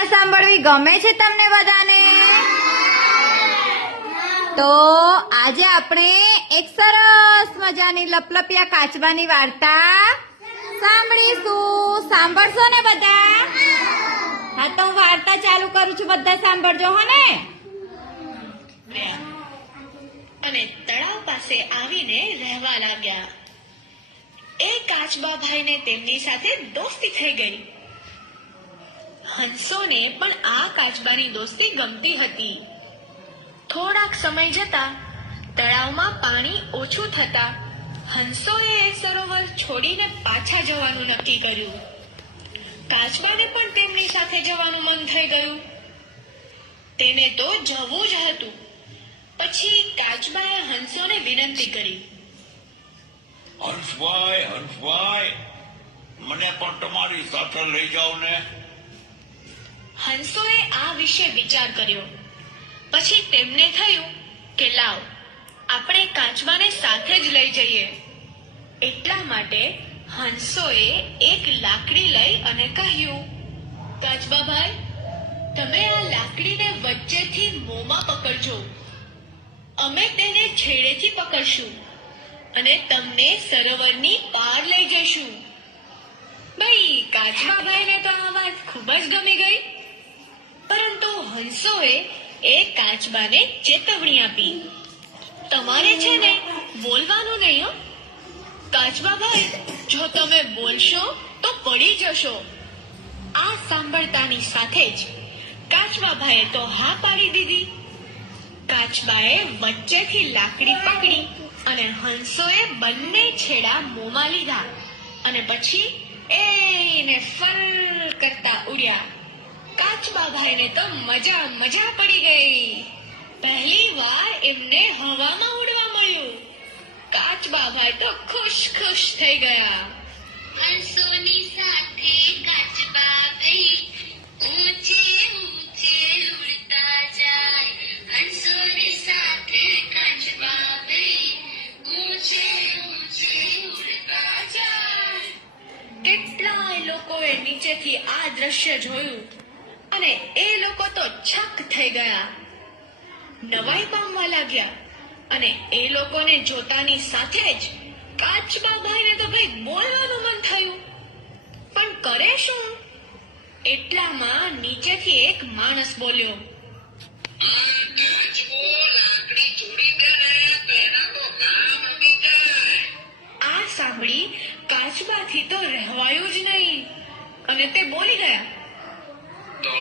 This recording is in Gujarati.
વાર્તા સાંભળવી ગમે છે તમને બધાને? તો આજે આપણે એક સરસ મજાની લપલપિયા કાચબાની વાર્તા સાંભળીશું. સાંભળશો ને બધા? હા, તો હું વાર્તા ચાલુ કરું છું, બધા સાંભળજો હો ને. અને તળાવ પાસે આવીને રહેવા લાગ્યા. એ કાચબા ભાઈને તેમની સાથે દોસ્તી થઈ ગઈ. હંસોને પણ આ કાચબાની દોસ્તી ગમતી હતી. થોડાક સમય જતા તળાવમાં પાણી ઓછું થતા હંસોએ એ સરોવર છોડીને પાછા જવાનું નક્કી કર્યું. કાચબાને પણ તેમની સાથે જવાનું મન થઈ ગયું. તેને તો જવું જ હતું. પછી કાચબાએ હંસોને વિનંતી કરી, હંસભાઈ, મને પણ તમારી સાથે લઈ જાઓ ને. હંસોએ આ વિશે વિચાર કર્યો. પછી તેમને થયું કે લાવ, આપણે કાચબાને સાથે જ લઈ જઈએ. એટલા માટે હંસોએ એક લાકડી લઈ અને કહ્યું, કાચબાભાઈ, તમે આ લાકડીને વચ્ચેથી મોંમાં પકડજો. અમે તેને છેડેથી પકડશું અને તમને સરોવરની પાર લઈ જઈશું. ભાઈ, કાચબાભાઈને તો આ વાત ખૂબ જ ગમી ગઈ. પરંતુ હંસોએ એ કાચબાને ચેતવણી આપી, તમારે છે ને બોલવાનું નહીં હો. કાચબાભાઈ, જો તમે બોલશો તો પડી જશો. આ સાંભળતાની સાથે જ કાચબાભાઈએ તો હા પાડી દીધી. કાચબાએ વચ્ચેથી લાકડી પકડી અને હંસોએ બંને છેડા મોંમાં લીધા અને પછી એને ફર કરતા ઉડ્યા. કાચબાભાઈને તો મજા પડી ગઈ. પહેલી વાર એમને હવામાં ઉડવા મળ્યું. કાચબાભાઈ તો ખુશ થઈ ગયા. હંસોની સાથે કાચબાભાઈ ઊંચે ઊંચે ઉડતા જાય. હંસોની સાથે કાચબાભાઈ ઊંચે ઊંચે ઉડતા જાય. કેટલાય લોકોએ નીચેથી આ દ્રશ્ય જોયું અને એ લોકો તો છક થઈ ગયા, નવાઈ પામવા લાગ્યા. અને એ લોકોને જોતાની સાથે જ કાચબાભાઈને તો ભાઈ બોલવાનું મન થયું, પણ કરે શું? એટલામાં નીચેથી એક માણસ બોલ્યો, આ સાંભળી કાચબાથી તો રહેવાયું જ નહીં અને તે બોલી ગયા,